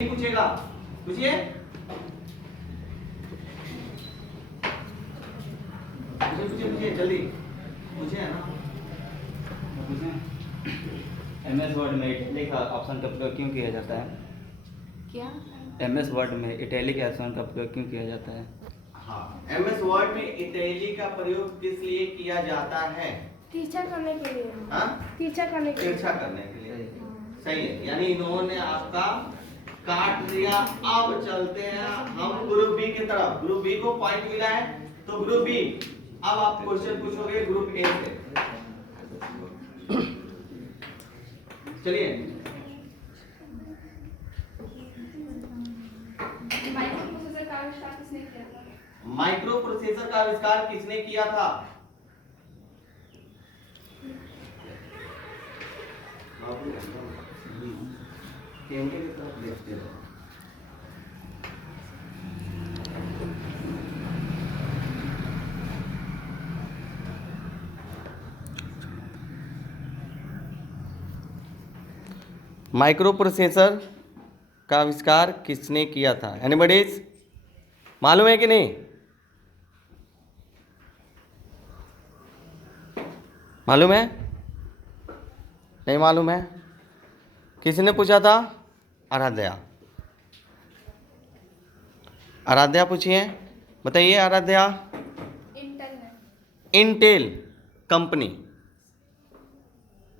पूछेगा, पूछिए। पूछिए जल्दी पूछिए ना। MS वर्ड में इटैलिक ऑप्शन का प्रयोग क्यों किया जाता है? क्या? MS वर्ड में इटैलिक ऑप्शन का प्रयोग क्यों किया जाता है? हाँ, MS वर्ड में इटैलिक का प्रयोग किस लिए किया जाता है? तिरछा करने के लिए। हाँ, तिरछा करने के लिए। तिरछा करने के लिए। सही है, यानी इन्होंने आपका काट दिया। अब चलते हैं हम ग्रुप बी की तरफ। ग्रुप बी को पॉइंट मिला है, तो ग्रुप बी अब आप क्वेश्चन पूछोगे ग्रुप ए से। चलिए, माइक्रो प्रोसेसर का आविष्कार किसने किया था? कैमरे की तरफ देखते रहो। माइक्रो प्रोसेसर का आविष्कार किसने किया था? एनीबॉडीज मालूम है कि नहीं? मालूम है? नहीं मालूम है? किसने पूछा था? आराध्या। आराध्या पूछिए, बताइए आराध्या। इंटेल कंपनी,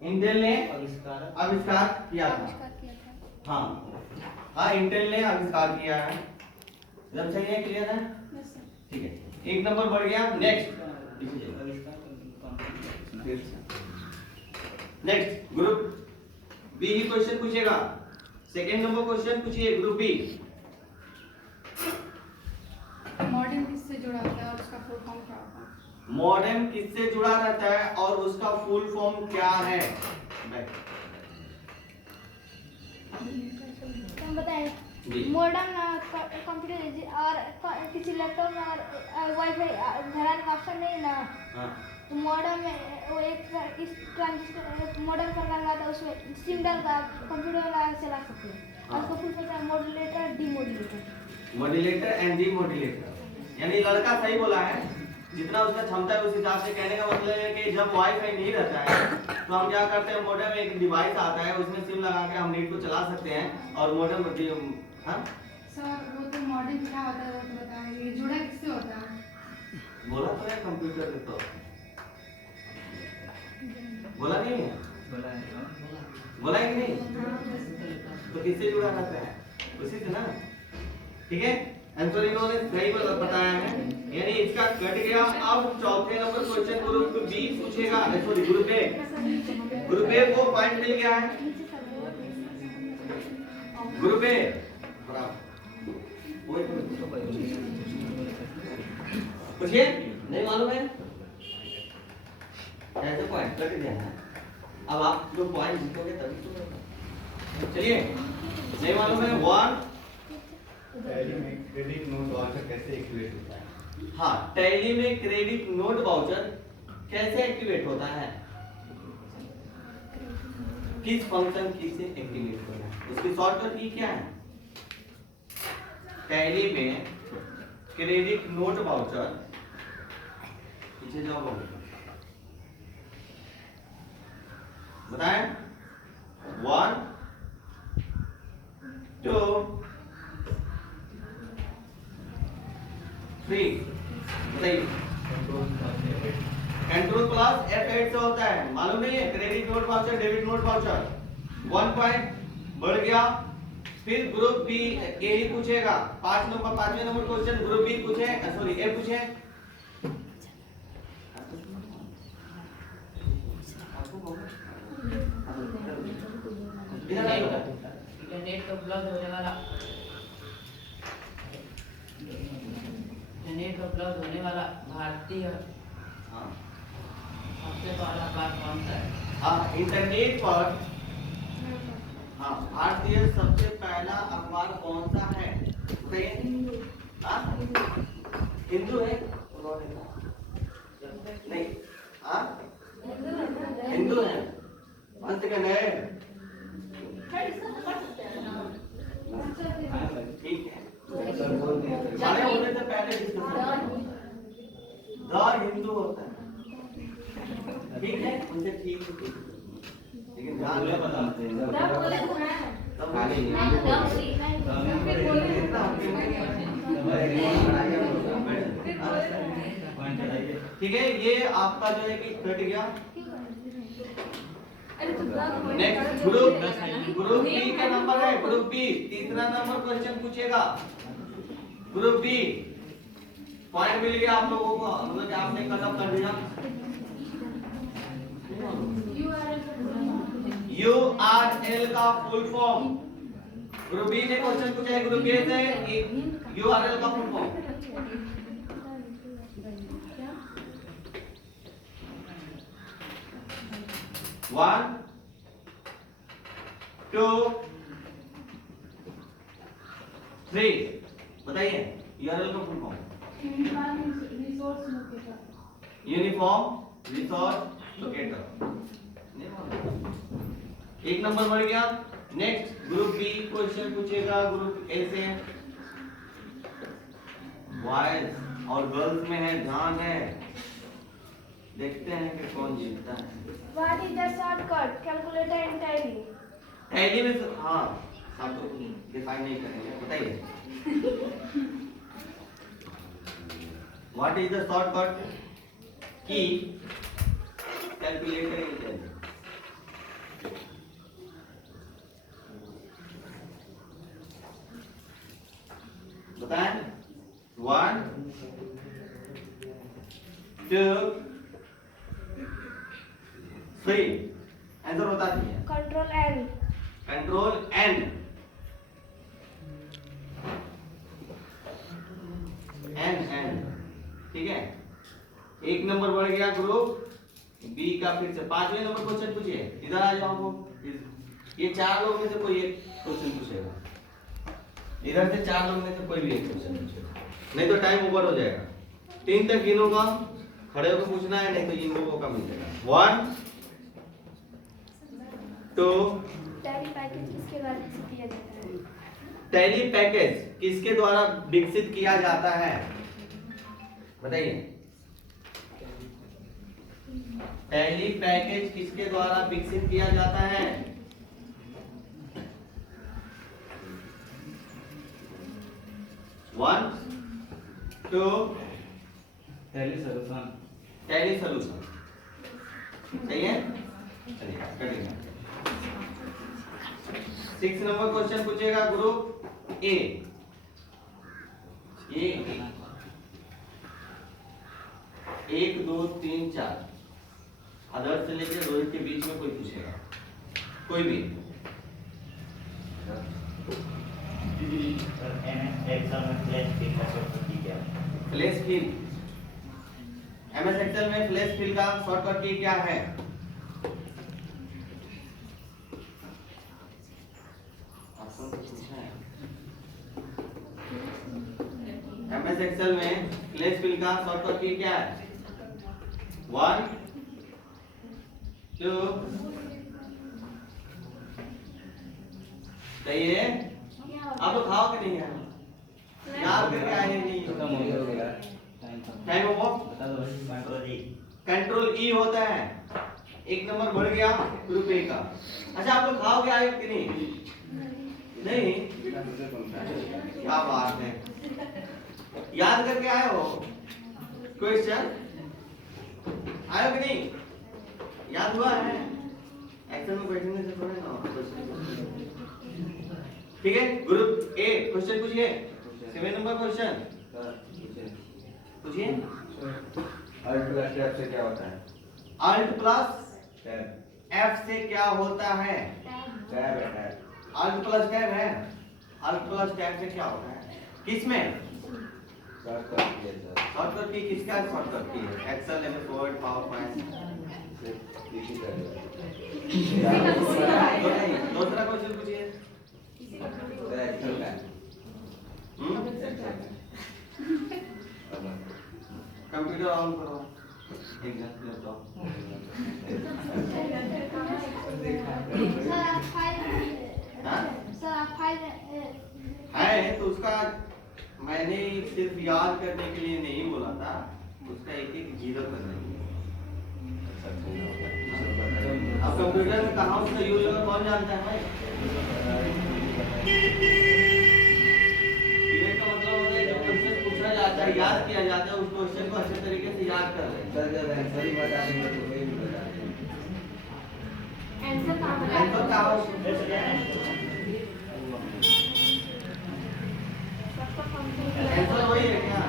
इंटेल ने आविष्कार किया था। हाँ हाँ, इंटेल ने आविष्कार किया है। जब सही है, क्लियर है? ठीक है, एक नंबर बढ़ गया। नेक्स्ट ग्रुप बी ही क्वेश्चन पूछेगा। सेकेंड नंबर क्वेश्चन पूछिए ग्रुप बी। मॉडर्न किससे जुड़ा होता है और उसका फुल फॉर्म क्या होता है? मॉडर्न किससे जुड़ा रहता है और उसका फुल फॉर्म क्या है? हम बताएं। मॉडर्न कंप्यूटर और किसी लैपटॉप में और वाईफाई घराने का ऑप्शन नहीं ना। हाँ। तो मॉडर्न में वो एक इस ट्रांजिस्टर मॉडर्न प्रकार का था, उसमें सिग्नल का कंप्यूटर लगा चला सकते हैं। हाँ। उसको full form modulator demodulator. Modulator and demodulator. यानी लड़का सही बोला है, जितना उसका क्षमता है उस हिसाब से। कहने का मतलब है कि जब वाईफाई नहीं रहता है तो हम क्या करते हैं, मॉडेम में एक डिवाइस आता है, उसमें सिम लगा के हम नेट को चला सकते हैं। और मॉडेम हाँ सर, वो तो मॉडर्न क्या होता है वो तो बताएं। ये जुड़ा किससे होता है? बोला तो है, कंप्यूटर से। तो बोला नहीं है? बोला है कि नहीं? तो किससे जुड़ा रहता है? उसी से ना। ठीक है, आंसर इन्होंने सही बताया है, यानी इसका कट गया। अब चौथे नंबर क्वेश्चन ग्रुप बी पूछेगा, sorry group A. Group A को पॉइंट मिल गया है। ग्रुप ए पूछिए, नहीं मालूम है? ऐसे पॉइंट कट गया है। अब आप जो पॉइंट जीतोगे तभी तो। चलिए, नहीं मालूम है? वन टैली में क्रेडिट नोट वाउचर कैसे एक्टिवेट होता है? हाँ, टैली में क्रेडिट नोट वाउचर कैसे एक्टिवेट होता है? किस फंक्शन की से एक्टिवेट होता है? उसकी शॉर्टकट की क्या है? टैली में क्रेडिट नोट वाउचर, पीछे जाओ बताएं। 1 2 3 बताइए। कंट्रोल प्लस F8 से होता है, मालूम नहीं है? Credit note voucher, debit note voucher. 1 point बढ़ गया। फिर ग्रुप बी ए पूछेगा। 5वें नंबर क्वेश्चन ग्रुप बी पूछे, सॉरी ए पूछे। इंटरनेट पर उपलब्ध होने वाला भारतीय सबसे पहला अखबार कौन सा है? हाँ, इंटरनेट पर हाँ भारतीय सबसे पहला अखबार कौन सा है? हिंदू है? नहीं, हाँ हिंदू है। अंत का है ठीक है, बड़े होने से पहले डिस्कस द हिंदू होता है, ठीक है, उनसे ठीक है, लेकिन ध्यान में बताते हैं तब ठीक है। ये आपका जो है कि कट गया। नेक्स्ट ग्रुप बी का नंबर है, ग्रुप बी तीसरा नंबर क्वेश्चन पूछेगा। ग्रुप बी पॉइंट मिल गया आप लोगों को, मतलब कि आपने कट ऑफ कर दिया। URL का फुल फॉर्म, ग्रुप बी ने क्वेश्चन पूछा है ग्रुप ए से, URL का full form. One two three, बताइए URL का full form. Uniform resource locator. एक नंबर बढ़ गया। नेक्स्ट ग्रुप बी क्वेश्चन पूछेगा ग्रुप ए से, बॉयज और गर्ल्स में है, ध्यान है, देखते हैं कि कौन जीतता है। What is the shortcut calculator in Tally? Tally में हाँ आप तो डिफाइन नहीं करेंगे, बताइए what is the shortcut key calculator in Tally. बताएं। 1 2 3, आंसर बता दीजिए। Control N. Control N, N, ठीक है। एक नंबर बढ़ गया ग्रुप बी का। फिर से पांचवें नंबर क्वेश्चन पूछिए, इधर आ जाओ। ये चार लोग में से कोई एक क्वेश्चन पूछेगा, इधर से चार लोग में से कोई भी एक क्वेश्चन पूछेगा, नहीं तो टाइम ओवर हो जाएगा। 3 तक गिनूंगा, खड़े होकर पूछना है, नहीं तो इन लोगों का मिल जाएगा। 1 2 Tally पैकेज किसके द्वारा विकसित किया जाता है? टैली पैकेज किसके द्वारा विकसित किया जाता है, बताइए। टैली पैकेज किसके द्वारा विकसित किया जाता है? One two tally solution. Tally solution, सही है। चलिए करेंगे। 6 नंबर क्वेश्चन पूछेगा ग्रुप ए। ये 1 2 3 4 अदर से लेकर रोहित के बीच में कोई पूछेगा, कोई भी। फ्लैश फिल, MS एक्सेल में फ्लैश फिल का शॉर्टकट की क्या है? MS एक्सेल में फ्लैश फिल का शॉर्टकट की क्या है? 1 2 सही है। आप लोग खाओ कि नहीं है? याद करके आए नहीं? खत्म हो गया टाइम ओवर। बता दो कंट्रोल ई होता है। एक नंबर बढ़ गया ग्रुप ए का। अच्छा आप लोग खाओगे आए कि नहीं? नहीं, क्या बात है, याद करके आए हो क्वेश्चन? आए हो कि नहीं? याद हुआ है? एक्सेल में बैठने से थोड़े ना क्वेश्चन। ठीक है, ग्रुप ए क्वेश्चन पूछिए। 7 नंबर क्वेश्चन पूछिए। अल्ट प्लस टैब से क्या होता है? Alt plus tab. एफ से क्या होता है? टैब है टैब। अल्ट प्लस टैब है। अल्ट प्लस टैब से क्या होता है? किसमें? शॉर्टकट की है सर। शॉर्टकट की किसका शॉर्टकट की है? Excel, MS Word, PowerPoint. सिर्फ इसी तरह। दूसरा क्वेश्चन पूछिए। एक्सेल का। कंप्यूटर ऑन करो, एग्जाम लैपटॉप। सर आप फाइल हाँ सर आप फाइल है तो उसका मैंने सिर्फ याद करने के लिए नहीं बोला था, उसका एक एक जीरो करना है। अब कंप्यूटर में कहाँ उसका यूज होगा कौन जानता है भाई? पीरियड का मतलब होता है जो क्वेश्चन पूछा जाता है, याद किया जाता है, उस क्वेश्चन को अच्छे तरीके से याद कर ले। सर जब आंसर ही बता देंगे तो वही भी बता देंगे। आंसर कहाँ पर आंसर का आंसर वही है क्या?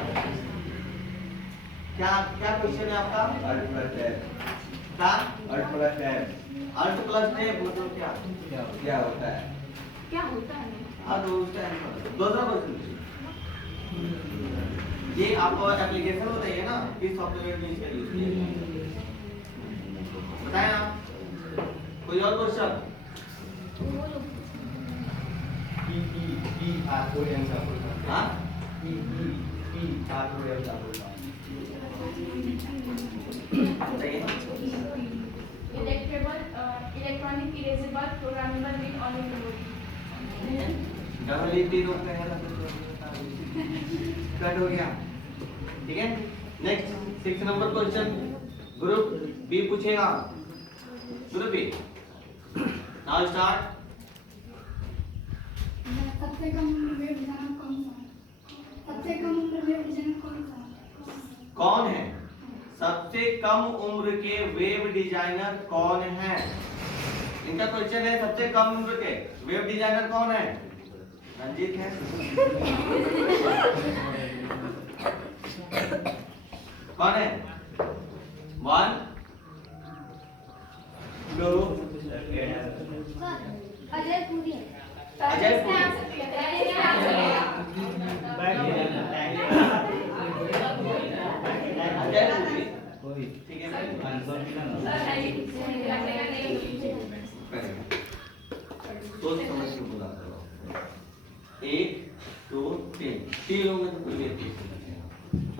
क्या क्या क्वेश्चन है आपका? Alt plus tab. क्या? Alt plus tab alt plus tab मतलब क्या? क्या होता है? क्या होता है? हाँ तो उसका आंसर दूसरा क्वेश्चन ये आपको एप्लीकेशन बताइए ना किस सॉफ्टवेयर में इसका यूज किया बताएं आप। कोई और क्वेश्चन? हाँ बताइए। Electronic erasable programmable read only memory. Double E तीनों का है कट हो गया। ठीक है next 6 number question group B पूछेगा। Group B now start. सबसे कम उम्र में डिजाइनर कौन सा है? सबसे कम उम्र में डिजाइनर कौन सा है? कौन है सबसे कम उम्र के वेब डिजाइनर कौन है? इनका क्वेश्चन है सबसे कम उम्र के वेब डिजाइनर कौन है? रंजीत है। कौन है? 1 2 अजय पूरी अजय पूरी। अजय पूरी ठीक है भाई। आंसर मिला ना। सोच समझ के बोला करो। 1 2 3 तीन लोगों में तो कोई भी नहीं।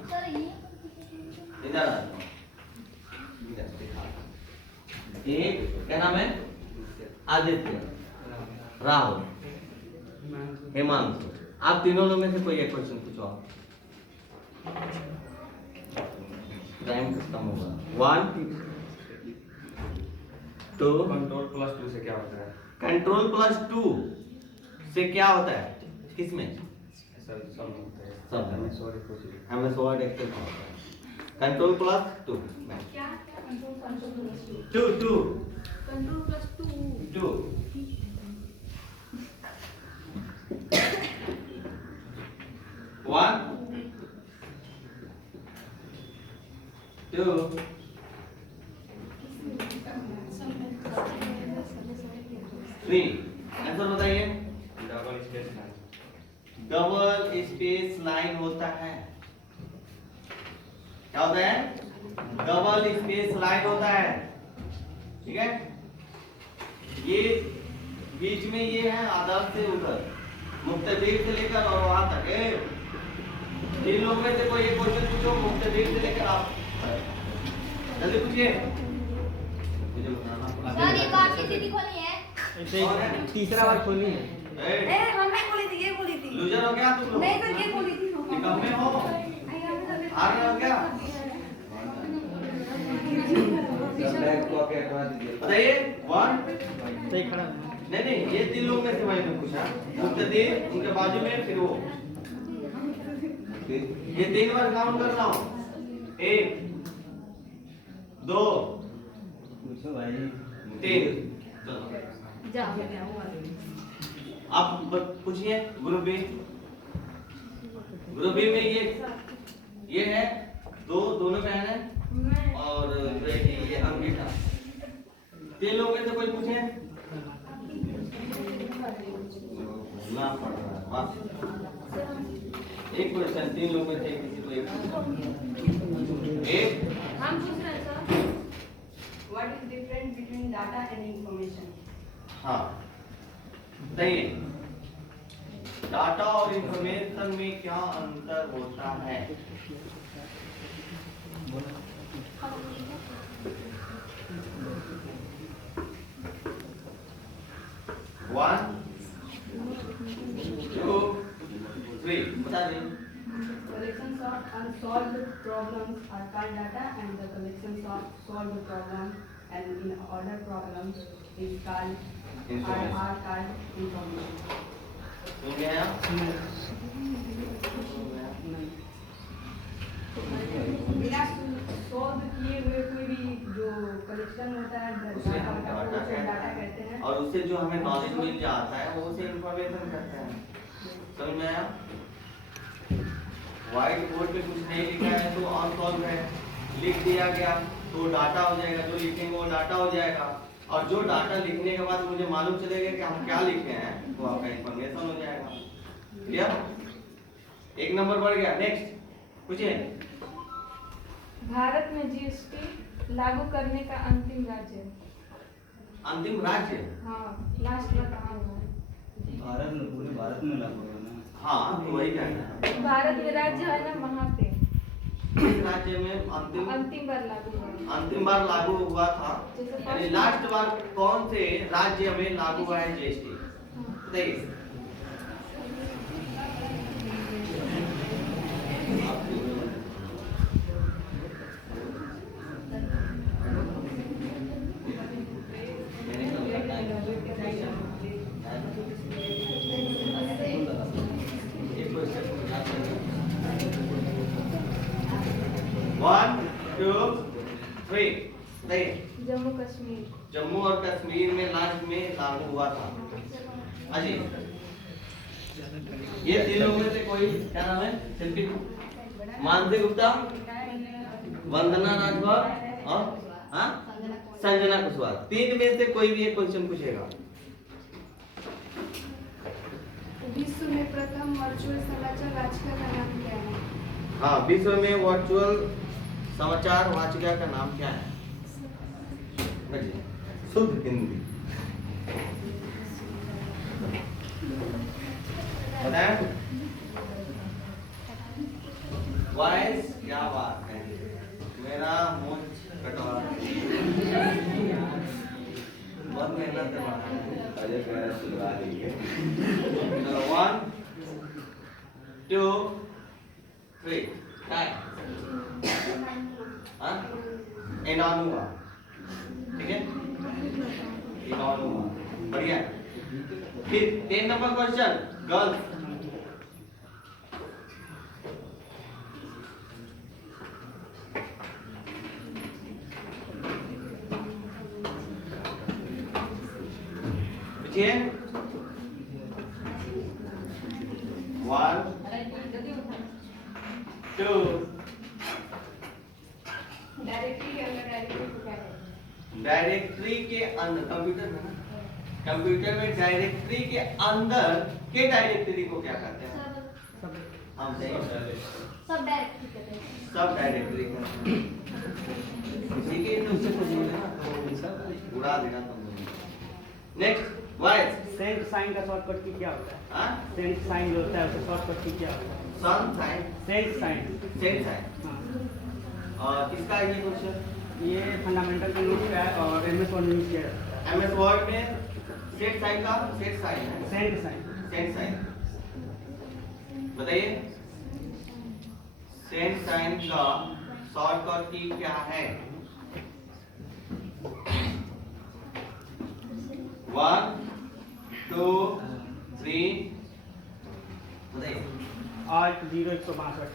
सर ये इधर आ जाओ। इधर दिखा। एक क्या नाम है? आदित्य, राहुल, हेमांशु। आप तीनों लोगों में से कोई एक क्वेश्चन पूछो आप। टाइम खत्म होगा। 1 2 कंट्रोल प्लस 2 से क्या होता है? कंट्रोल प्लस 2 से क्या होता है? किसमें? सर सब होता है। सब में। सॉरी कुछ एमएस वर्ड एक्सेल का होता है। कंट्रोल प्लस 2 क्या control plus 2 control plus 2 2 1 2 3 answer बताइए। Double space line. Double space line होता है। क्या होता है? डबल स्पेस लाइन होता है। ठीक है ये बीच में ये है आदर्श से उधर मुक्तदीर से लेकर और वहां तक है। तीन लोग में से कोई एक क्वेश्चन पूछो मुक्तदीर से लेकर आप जल्दी पूछिए। मुझे बताना पड़ा। सर ये कौन सी सीधी खोली है? तीसरा बार खोली है। ए, हमने बोली थी ये बोली थी लूजर हो गया तुम लोग? नहीं सर ये बोली थी निकम में हो? हार रहे हो क्या? सब बैग को आके हटवा दीजिए। बताइए 1 सही खड़ा नहीं ये तीन लोग में से मैंने पूछा। मुक्तदीर उनके बाजू में फिर वो ये 3 बार काउंट कर रहा हूँ। 1 2 पूछो भाई। 3 चलो आप पूछिए। ग्रुप बी में ये है दोनों बहन है और जो है कि ये अंकिता। 3 लोग में से कोई पूछे? ना पड़ रहा है वाह। एक क्वेश्चन 3 लोग में से किसी को एक हम पूछ रहे हैं sir what is difference between data and information? हाँ बताइए डाटा और इंफॉर्मेशन में क्या अंतर होता है? वन 2 3 बता दें। Collections of unsolved problems are called data, and the collections of solved problems and in order problems is called Information. are called information. हो गया? बिना solve किए हुए कोई भी जो collection होता है उसे हम डाटा का, डाटा उसे डाटा कहते हैं। और उससे जो हमें नॉलेज मिल जाता है वो उसे इंफॉर्मेशन कहते हैं। समझ में आया? व्हाइट बोर्ड पे कुछ नहीं लिखा है तो अनसॉल्व है, लिख दिया गया तो डाटा हो जाएगा, जो लिखेंगे वो डाटा हो जाएगा, और जो डाटा लिखने के बाद मुझे मालूम चलेगा कि हम क्या लिखे हैं तो आपका इंफॉर्मेशन हो जाएगा। क्लियर? एक नंबर बढ़ गया। नेक्स्ट पूछिए। भारत में जीएसटी लागू करने का अंतिम राज्य। अंतिम राज्य? हाँ, लास्ट में कहाँ हुआ? भारत में, पूरे भारत में लागू है ना। हाँ तो वही कहना है। भारत में राज्य है ना, वहाँ पे इस राज्य में अंतिम बार लागू हुआ। अंतिम बार लागू हुआ था, यानी लास्ट बार कौन से राज्य में लागू हुआ है जीएसटी? बताइए। One, two, three. बताइए। जम्मू कश्मीर। जम्मू और कश्मीर में लास्ट में लागू हुआ था। अजी ये तीनों में से कोई क्या नाम है? शिल्पी मानसी गुप्ता, वंदना राठौर और संजना कुशवाहा। तीन में से कोई भी एक क्वेश्चन पूछेगा। विश्व में प्रथम वर्चुअल समाचार वाचिका का नाम क्या है? हाँ, विश्व में वर्चुअल समाचार वाचिका का नाम क्या है? शुद्ध हिंदी बताएं। वॉइस क्या बात है, मेरा मुंह कटवा बहुत मेहनत से बना है। अजय कह रहा सुलगा लीजिए। 1 2 3 एनानुआ, ठीक है? एनानुआ बढ़िया। फिर 10 नंबर क्वेश्चन गर्ल्स। पूछिए। 1 2 डायरेक्टरी के अंदर डायरेक्टरी को क्या कहते हैं? डायरेक्टरी के अंदर कंप्यूटर में ना, कंप्यूटर में डायरेक्टरी के अंदर के डायरेक्टरी को क्या कहते हैं? हम सब डायरेक्टली कहते हैं। सब डायरेक्टरी कहते हैं। ठीक है, तो उससे कुछ बोले ना तो उड़ा देना तुम लोग। Next voice. सेंट साइन का शॉर्टकट की क्या होता है? हाँ, सेंट साइन जो होता है उसका शॉर्टकट की क्या होता है? Sun sign, cent sign. Cent sign. हाँ, और किसका है ये क्वेश्चन? ये फंडामेंटल के नोट का है और एमएस वर्ड में यूज किया जाता है। एमएस वर्ड में सेट साइन का सेट साइन है, सेंट साइन। Cent sign. बताइए सेंट साइन का शॉर्टकट की क्या है? 1 2 3 बताइए। आर्ट 0162।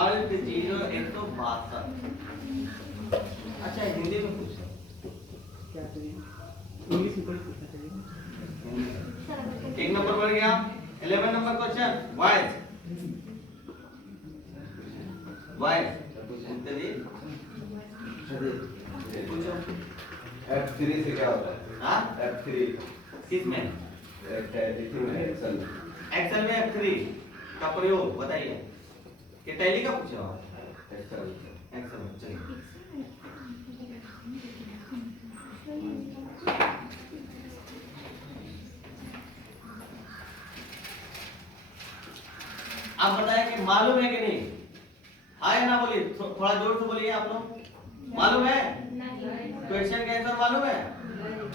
अल्ट 0162। अच्छा हिंदी में पूछ क्या चाहिए? इंग्लिश में कोई पूछना चाहिए। एक नंबर बढ़ गया। 11 नंबर क्वेश्चन वॉइस। वॉइस पूछो। F3 से क्या होता है? हाँ, F3 किस में? एक्सेल। एक्सेल में F3 का प्रयोग बताइए। कि टैली का पूछा? एक्सेल। एक्सेल में चलिए। आप बताएं कि मालूम है कि नहीं? हाँ या ना बोलिए, थोड़ा जोर से बोलिए आप लोग। मालूम है? क्वेश्चन का आंसर मालूम है?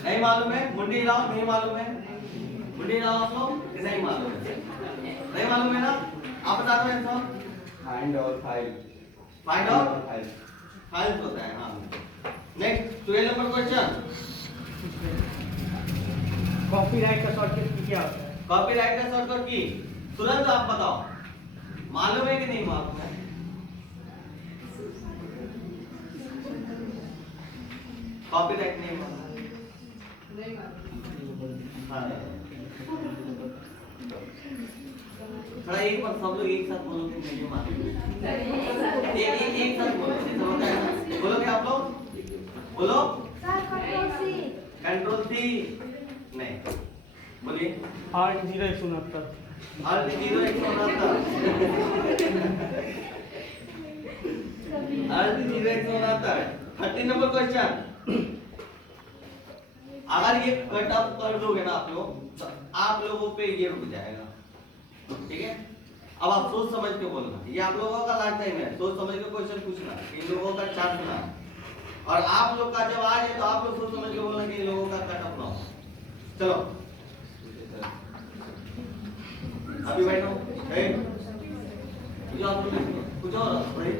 नहीं मालूम है? मुंडी हिलाओ। नहीं मालूम है? समझे ना आप लोग कि नहीं मालूम है? नहीं मालूम है ना? आप बता दो आंसर। फाइंड और फाइल। फाइंड और फाइल्स होता है। हाँ नेक्स्ट 12 नंबर क्वेश्चन। कॉपीराइट का शॉर्टकट की क्या होता है? कॉपीराइट का शॉर्टकट की तुरंत आप बताओ, मालूम है कि नहीं मालूम है? कॉपीराइट नहीं मालूम। हाँ थोड़ा एक बार सब लोग एक साथ बोलो कि मुझे मालूम है। एक साथ बोलो, ऐसा होता है ना? बोलोगे आप लोग? बोलो कंट्रोल सी नहीं बोलिए। Alt 0169। Alt 0169। Alt 0169। 30 number question. अगर ये कट ऑफ कर दोगे ना आप लोग तो आप लोगों पे ये रुक जाएगा, ठीक है? अब आप सोच समझ के बोलना, ये आप लोगों का लास्ट टाइम है, सोच समझ के क्वेश्चन पूछना, इन लोगों का चांस ना, और आप लोग का जब आ जाए तो आप लोग सोच समझ के बोलना कि इन लोगों का कट ऑफ ना हो। चलो अभी बैठो, पूछो आप लोग, पूछो भाई।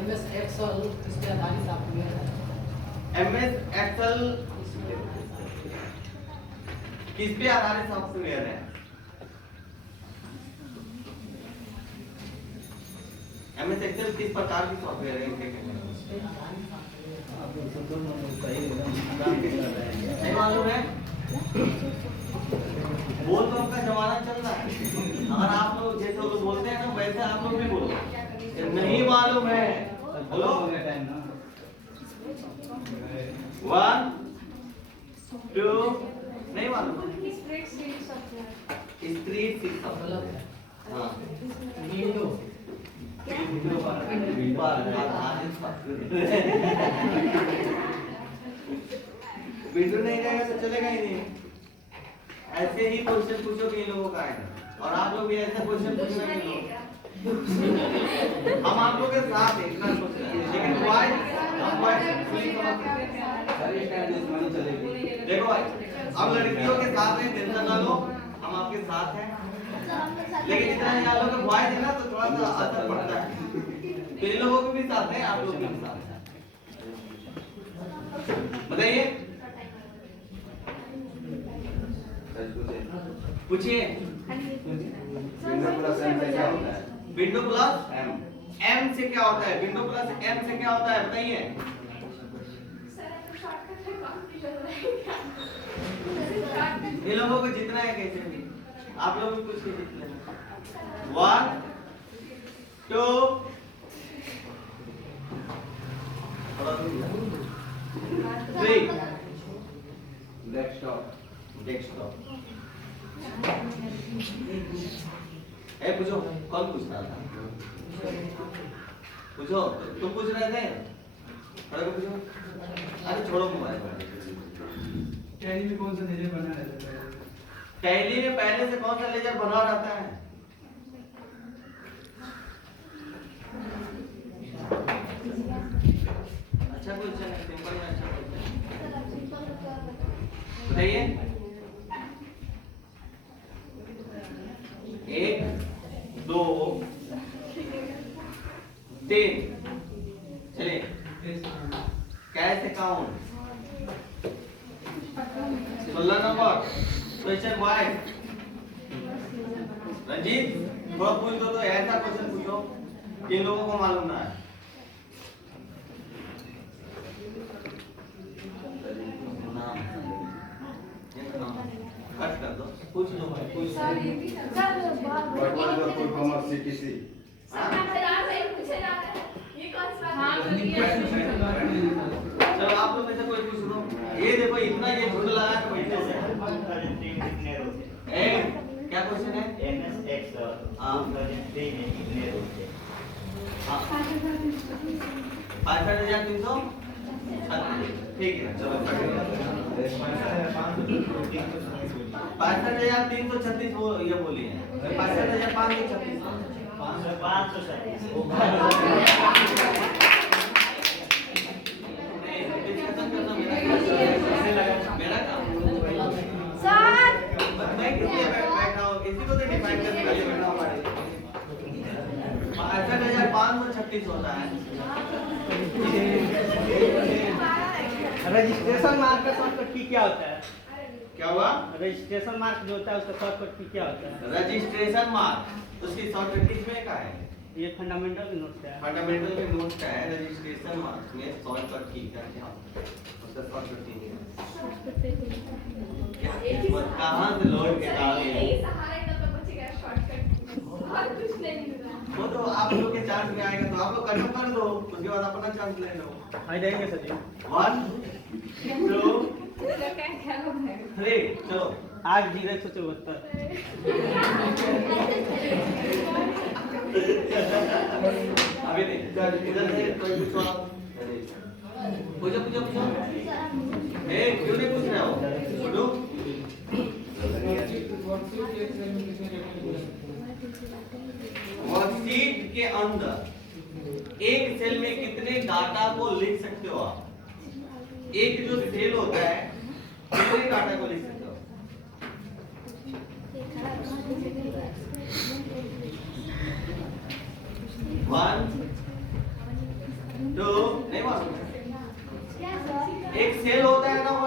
MS Excel इसके आधारित सॉफ्टवेयर है। MS Excel किस पे आधारित सॉफ्टवेयर है? MS Excel किस प्रकार की सॉफ्टवेयर है? नहीं मालूम है? बोल तो आपका जमाना चल रहा है, अगर आप लोग जैसे लोग बोलते हैं ना वैसे आप लोग भी बोलो। नहीं मालूम है बोलो। 1 2 नहीं मालूम। Spreadsheet software. हाँ विंडो नहीं रहेगा तो चलेगा ही नहीं। ऐसे ही क्वेश्चन पूछो कि इन लोगों का है, और आप लोग भी ऐसा क्वेश्चन पूछना नहीं होगा। हम आप लोग के साथ हैं, इतना सोच रहे हैं, लेकिन व्हाई हम व्हाई देखो भाई, अब लड़कियों के साथ हैं, टेंशन ना लो, हम आपके साथ हैं, लेकिन इतना नहीं आप लोग का व्हाई है ना तो थोड़ा सा असर पड़ता है, तो इन लोगों के भी साथ हैं, आप लोग के भी साथ हैं। बताइए पूछिए। विंडो प्लस एम से क्या होता है? विंडो प्लस एम से क्या होता है? विंडो प्लस एम से क्या होता है बताइए। ये लोगों को जितना है कैसे भी आप लोग भी कुछ जीत लेना। 1 2 3 डेस्कटॉप। पूछो, कौन पूछ रहा था? पूछो, तुम पूछ रहे थे? अरे पूछो। अरे छोड़ो मोबाइल। टैली में कौन सा लेजर बना रहता है? टैली में पहले से कौन सा लेजर बना रहता है? अच्छा क्वेश्चन है, सिंपल में अच्छा क्वेश्चन है, बताइए। 1 2 3 चलिए कैसे count 16 number question Y. Ranjit थोड़ा पूछ दो तो ऐसा क्वेश्चन पूछो जिन लोगों को मालूम ना है। कट कर दो, पूछ लो भाई, पूछ लो। What was the full form of CTC? चलो आप लोग में से कोई पूछ लो। ये देखो इतना ये झूठ लगा के बैठे हैं। क्या क्वेश्चन है? MS Excel 2003 में कितने रोज थे? 65,336। ठीक है चलो 65,336 वो ये बोली है। 65,536 मेरा काम मैं इंग्लिश होता है? रजिस्ट्रेशन मार्क का शॉर्टकट की क्या होता है? क्या हुआ? रजिस्ट्रेशन मार्क जो होता है उसका शॉर्टकट की क्या होता है? रजिस्ट्रेशन मार्क उसकी शॉर्टकट किसमें का है? ये फंडामेंटल नोट का है। फंडामेंटल में नोट का है, रजिस्ट्रेशन मार्क में शॉर्टकट की का क्या होता है? उसका शॉर्टकट की है क्या? कहाँ से लोड के डाल वो तो आप लोग के चांस में आएगा तो आप लोग खत्म कर दो, उसके बाद अपना चांस ले लो। आ जाएंगे सर जी। 1 2 3 चलो। 8 0 174। अभी नहीं, इधर से कोई पूछो आप। पूछो पूछो पूछो। क्यों नहीं पूछ रहे हो? बोलो। वर्कशीट के अंदर एक सेल में कितने डाटा को लिख सकते हो आप? एक जो सेल होता है कितने डाटा को लिख सकते हो? 1 2 नहीं मालूम।